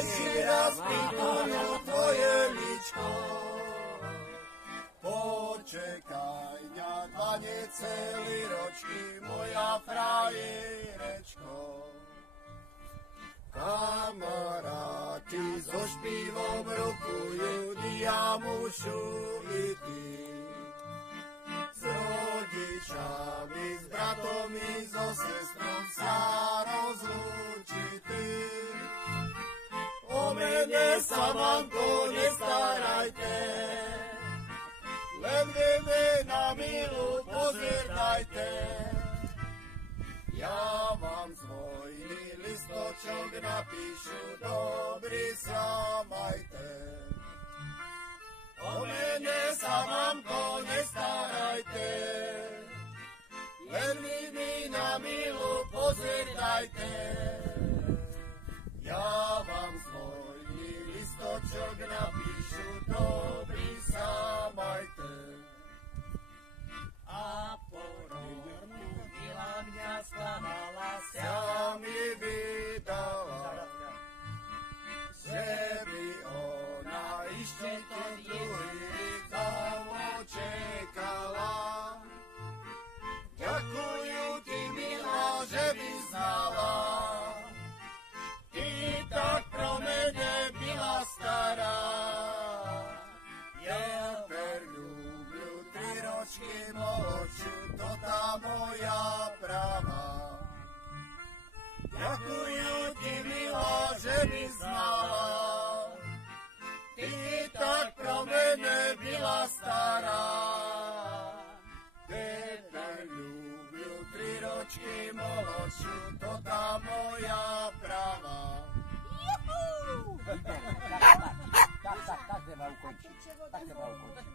aj si raz pýtajú tvoje ličko. Počekaj ňa dva necelý ročky, moja frajerečko. Kamaráti so špívom rukujú, diamušu i ty. S rodičami, s bratom i so sestrom sa rozlúči ty. O mene sa, mamko, nestarajte, len vy na milu pozerajte. Ja vám svojný listočok napíšu, dobrý sa majte. O mene sa, mamko, nestarajte, len vy mi na milu pozerajte. Ja vám svojný listočok napíšu, dobrý sa majte. A po roku milá mňa sklamala, sa mi vydala, že by ona ešte to druhý dávno čekala. Ďakujú ti, milá, že by znala, ty tak pro mene byla stará. Ja per ľúbiu 3 ročky mlodšiu, to tá moja práva. Ďakujú ti, milá, že by znala, ty tak pro mene byla stará. Tebe ľúbiu 3 ročky mlodšiu, to tá moja práva. Tak, tak, tak treba ukončiť. Tak treba ukončiť.